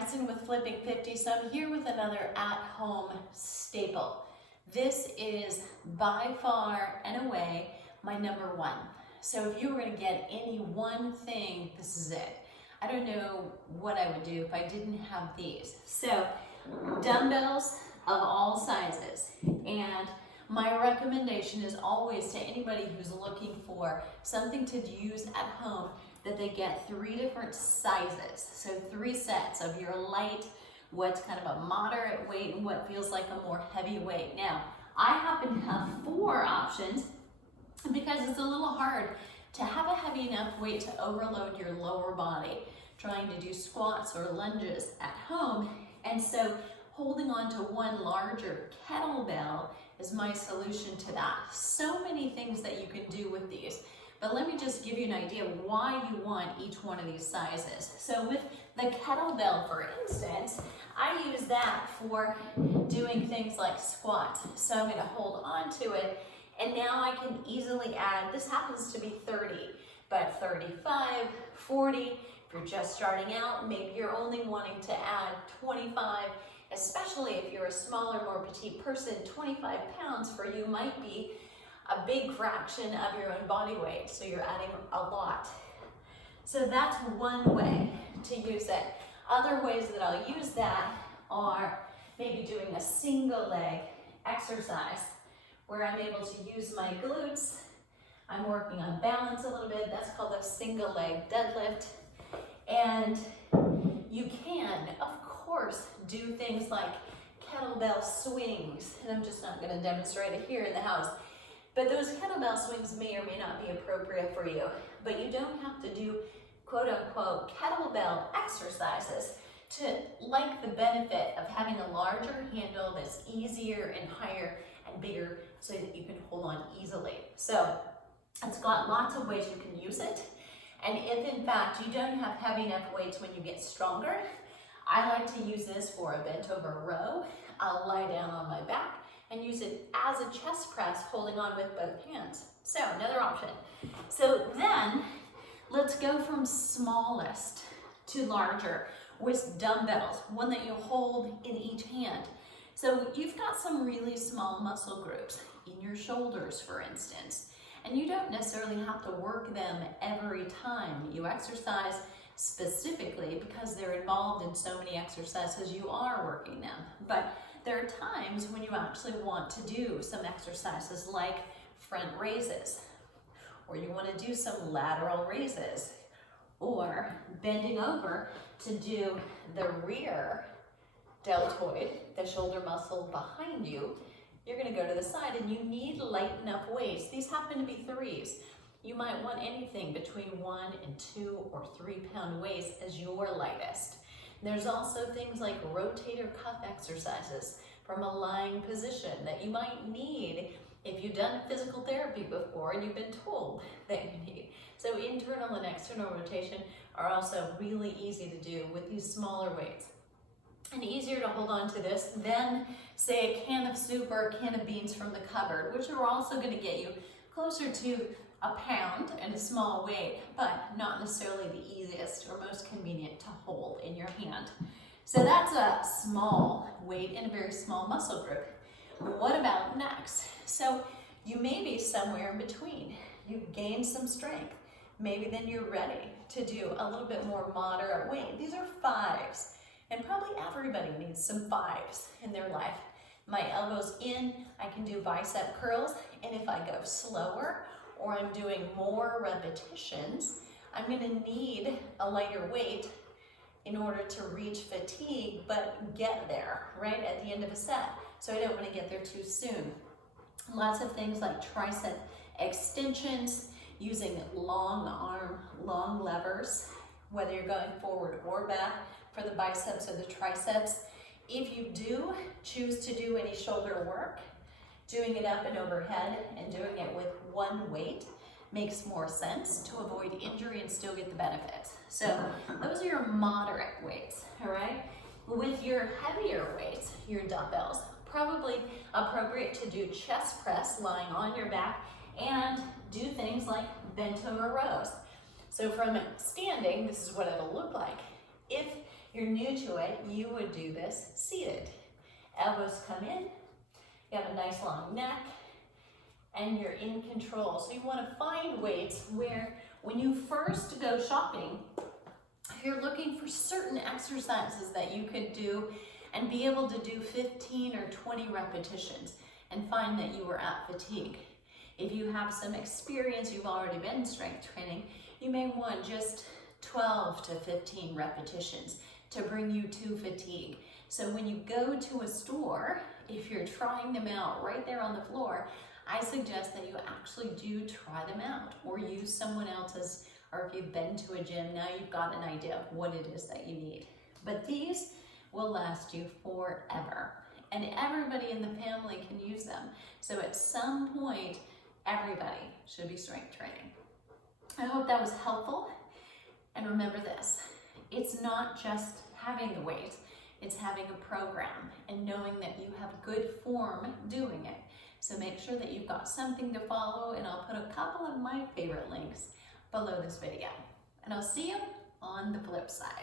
Rising with Flipping 50. So I'm here with another at-home staple. This is by far and away my number one. So if you were going to get any one thing, this is it. I don't know what I would do if I didn't have these. So dumbbells of all sizes, and my recommendation is always to anybody who's looking for something to use at home that they get 3 different sizes. So 3 sets of your light, what's kind of a moderate weight, and what feels like a more heavy weight. Now, I happen to have 4 options because it's a little hard to have a heavy enough weight to overload your lower body trying to do squats or lunges at home. And so holding on to one larger kettlebell is my solution to that. So many things that you can do with these. But let me just give you an idea of why you want each one of these sizes. So with the kettlebell, for instance, I use that for doing things like squats. So I'm gonna hold on to it, and now I can easily add, this happens to be 30, but 35, 40, if you're just starting out, maybe you're only wanting to add 25, especially if you're a smaller, more petite person. 25 pounds for you might be a big fraction of your own body weight, so you're adding a lot. So that's one way to use it. Other ways that I'll use that are maybe doing a single leg exercise where I'm able to use my glutes. I'm working on balance a little bit. That's called a single leg deadlift. And you can, of course, do things like kettlebell swings. And I'm just not going to demonstrate it here in the house. But those kettlebell swings may or may not be appropriate for you. But you don't have to do quote unquote kettlebell exercises to like the benefit of having a larger handle that's easier and higher and bigger so that you can hold on easily. So it's got lots of ways you can use it. And if in fact you don't have heavy enough weights when you get stronger, I like to use this for a bent over row. I'll lie down on my back and use it as a chest press, holding on with both hands. So another option. So then let's go from smallest to larger with dumbbells, one that you hold in each hand. So you've got some really small muscle groups in your shoulders, for instance, and you don't necessarily have to work them every time you exercise specifically because they're involved in so many exercises, you are working them. But there are times when you actually want to do some exercises like front raises, or you want to do some lateral raises, or bending over to do the rear deltoid, the shoulder muscle behind you. You're going to go to the side and you need light enough weights. These happen to be 3s. You might want anything between 1 and 2 or 3 pound weights as your lightest. There's also things like rotator cuff exercises from a lying position that you might need if you've done physical therapy before and you've been told that you need. So internal and external rotation are also really easy to do with these smaller weights. And easier to hold on to this than, say, a can of soup or a can of beans from the cupboard, which are also going to get you closer to a pound and a small weight, but not necessarily the easiest or most convenient to hold in your hand. So that's a small weight and a very small muscle group. What about next? So you may be somewhere in between. You've gained some strength. Maybe then you're ready to do a little bit more moderate weight. These are 5s, and probably everybody needs some 5s in their life. My elbows in, I can do bicep curls, and if I go slower or I'm doing more repetitions, I'm gonna need a lighter weight in order to reach fatigue, but get there, right, at the end of a set. So I don't wanna get there too soon. Lots of things like tricep extensions, using long arm, long levers, whether you're going forward or back for the biceps or the triceps. If you do choose to do any shoulder work, doing it up and overhead and doing it with one weight makes more sense to avoid injury and still get the benefits. So those are your moderate weights, all right? With your heavier weights, your dumbbells, probably appropriate to do chest press lying on your back and do things like bent over rows. So from standing, this is what it'll look like. If you're new to it, you would do this seated. Elbows come in, you have a nice long neck, and you're in control. So you want to find weights where when you first go shopping, you're looking for certain exercises that you could do and be able to do 15 or 20 repetitions and find that you were at fatigue. If you have some experience, you've already been strength training, you may want just 12 to 15 repetitions to bring you to fatigue. So when you go to a store, if you're trying them out right there on the floor, I suggest that you actually do try them out or use someone else's, or if you've been to a gym, now you've got an idea of what it is that you need. But these will last you forever, and everybody in the family can use them. So at some point, everybody should be strength training. I hope that was helpful. And remember this, it's not just having the weight, it's having a program and knowing that you have good form doing it. So make sure that you've got something to follow, and I'll put a couple of my favorite links below this video. And I'll see you on the flip side.